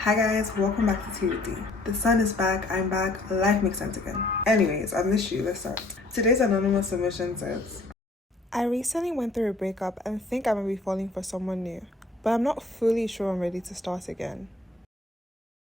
Hi guys, welcome back to Tea with D. The sun is back, I'm back, life makes sense again. Anyways, I missed you, let's start. Today's anonymous submission says, I recently went through a breakup and think I might be falling for someone new, but I'm not fully sure I'm ready to start again.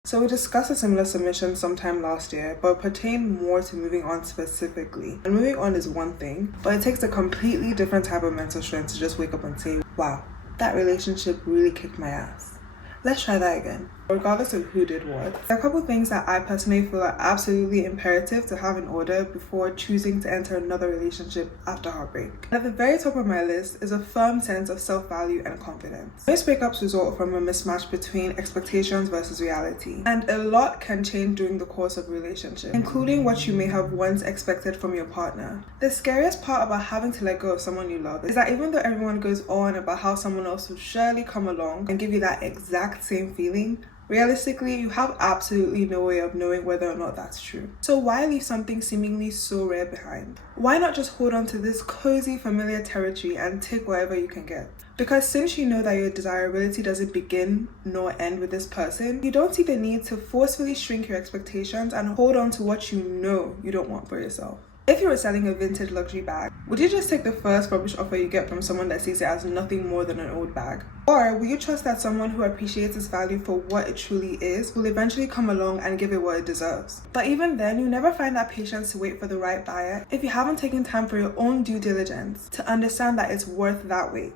So we discussed a similar submission sometime last year, but pertain more to moving on specifically. And moving on is one thing, but it takes a completely different type of mental strength to just wake up and say, wow, that relationship really kicked my ass. Let's try that again. Regardless of who did what, there are a couple things that I personally feel are absolutely imperative to have in order before choosing to enter another relationship after heartbreak. And at the very top of my list is a firm sense of self-value and confidence. Most breakups result from a mismatch between expectations versus reality, and a lot can change during the course of a relationship, including what you may have once expected from your partner. The scariest part about having to let go of someone you love is that even though everyone goes on about how someone else will surely come along and give you that exact same feeling, realistically, you have absolutely no way of knowing whether or not that's true. So why leave something seemingly so rare behind? Why not just hold on to this cozy, familiar territory and take whatever you can get? Because since you know that your desirability doesn't begin nor end with this person, you don't see the need to forcefully shrink your expectations and hold on to what you know you don't want for yourself. If you were selling a vintage luxury bag, would you just take the first rubbish offer you get from someone that sees it as nothing more than an old bag? Or will you trust that someone who appreciates its value for what it truly is will eventually come along and give it what it deserves? But even then, you never find that patience to wait for the right buyer if you haven't taken time for your own due diligence to understand that it's worth that wait.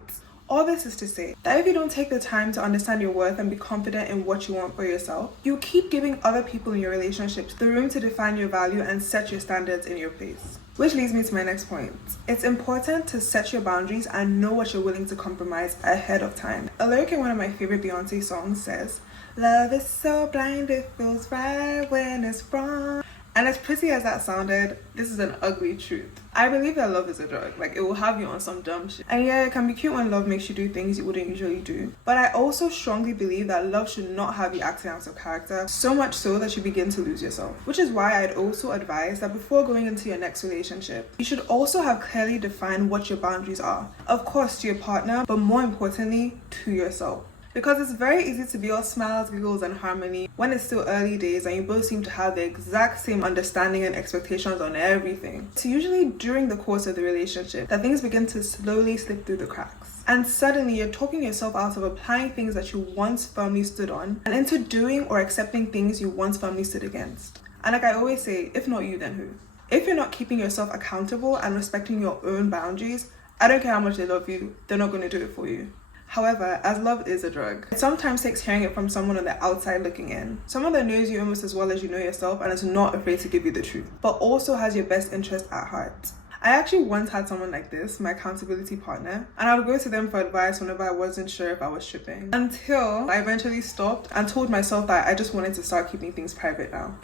All this is to say that if you don't take the time to understand your worth and be confident in what you want for yourself, you keep giving other people in your relationships the room to define your value and set your standards in your place. Which leads me to my next point. It's important to set your boundaries and know what you're willing to compromise ahead of time. A lyric in one of my favorite Beyonce songs says, "Love is so blind, it feels right when it's wrong." And as pretty as that sounded, this is an ugly truth. I believe that love is a drug. Like, it will have you on some dumb shit. And yeah, it can be cute when love makes you do things you wouldn't usually do. But I also strongly believe that love should not have you acting out of character, so much so that you begin to lose yourself. Which is why I'd also advise that before going into your next relationship, you should also have clearly defined what your boundaries are. Of course, to your partner, but more importantly, to yourself. Because it's very easy to be all smiles, giggles, and harmony when it's still early days and you both seem to have the exact same understanding and expectations on everything. It's usually during the course of the relationship that things begin to slowly slip through the cracks. And suddenly you're talking yourself out of applying things that you once firmly stood on and into doing or accepting things you once firmly stood against. And like I always say, if not you, then who? If you're not keeping yourself accountable and respecting your own boundaries, I don't care how much they love you, they're not going to do it for you. However, as love is a drug, it sometimes takes hearing it from someone on the outside looking in. Someone that knows you almost as well as you know yourself and is not afraid to give you the truth, but also has your best interest at heart. I actually once had someone like this, my accountability partner, and I would go to them for advice whenever I wasn't sure if I was tripping. Until I eventually stopped and told myself that I just wanted to start keeping things private now.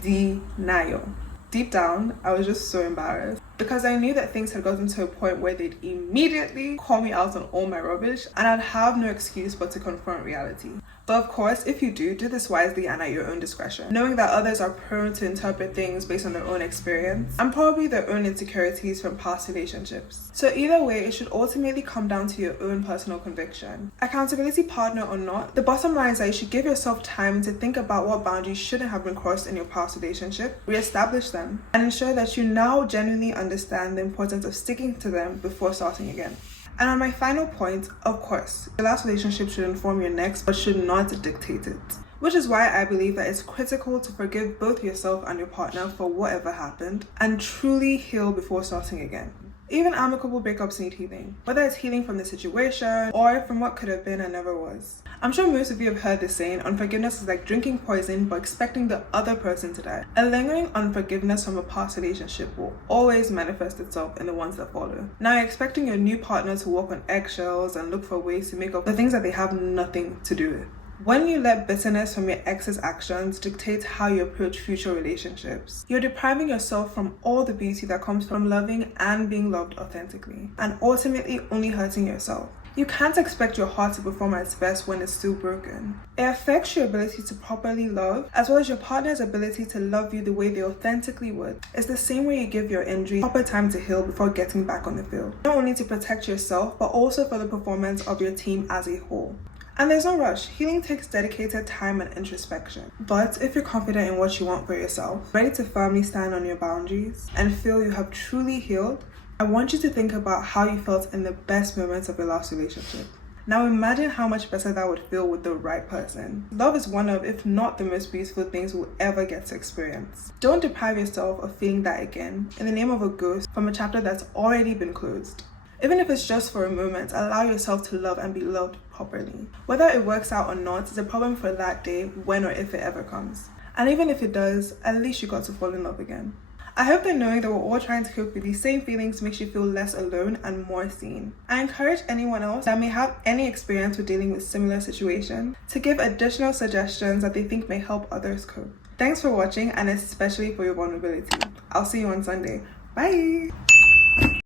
Denial. Deep down, I was just so embarrassed because I knew that things had gotten to a point where they'd immediately call me out on all my rubbish and I'd have no excuse but to confront reality. But of course, if you do this wisely and at your own discretion, knowing that others are prone to interpret things based on their own experience and probably their own insecurities from past relationships. So either way, it should ultimately come down to your own personal conviction. Accountability partner or not, the bottom line is that you should give yourself time to think about what boundaries shouldn't have been crossed in your past relationship, reestablish them, and ensure that you now genuinely understand the importance of sticking to them before starting again. And on my final point, of course, your last relationship should inform your next, but should not dictate it. Which is why I believe that it's critical to forgive both yourself and your partner for whatever happened and truly heal before starting again. Even amicable breakups need healing, whether it's healing from the situation or from what could have been and never was. I'm sure most of you have heard this saying, unforgiveness is like drinking poison but expecting the other person to die. A lingering unforgiveness from a past relationship will always manifest itself in the ones that follow. Now you're expecting your new partner to walk on eggshells and look for ways to make up the things that they have nothing to do with. When you let bitterness from your ex's actions dictate how you approach future relationships, you're depriving yourself from all the beauty that comes from loving and being loved authentically, and ultimately only hurting yourself. You can't expect your heart to perform at its best when it's still broken. It affects your ability to properly love, as well as your partner's ability to love you the way they authentically would. It's the same way you give your injury proper time to heal before getting back on the field. Not only to protect yourself, but also for the performance of your team as a whole. And there's no rush. Healing takes dedicated time and introspection. But if you're confident in what you want for yourself, ready to firmly stand on your boundaries, and feel you have truly healed, I want you to think about how you felt in the best moments of your last relationship. Now imagine how much better that would feel with the right person. Love is one of, if not the most beautiful things we'll ever get to experience. Don't deprive yourself of feeling that again in the name of a ghost from a chapter that's already been closed. Even if it's just for a moment, allow yourself to love and be loved properly. Whether it works out or not is a problem for that day, when or if it ever comes. And even if it does, at least you got to fall in love again. I hope that knowing that we're all trying to cope with these same feelings makes you feel less alone and more seen. I encourage anyone else that may have any experience with dealing with similar situations to give additional suggestions that they think may help others cope. Thanks for watching, and especially for your vulnerability. I'll see you on Sunday. Bye!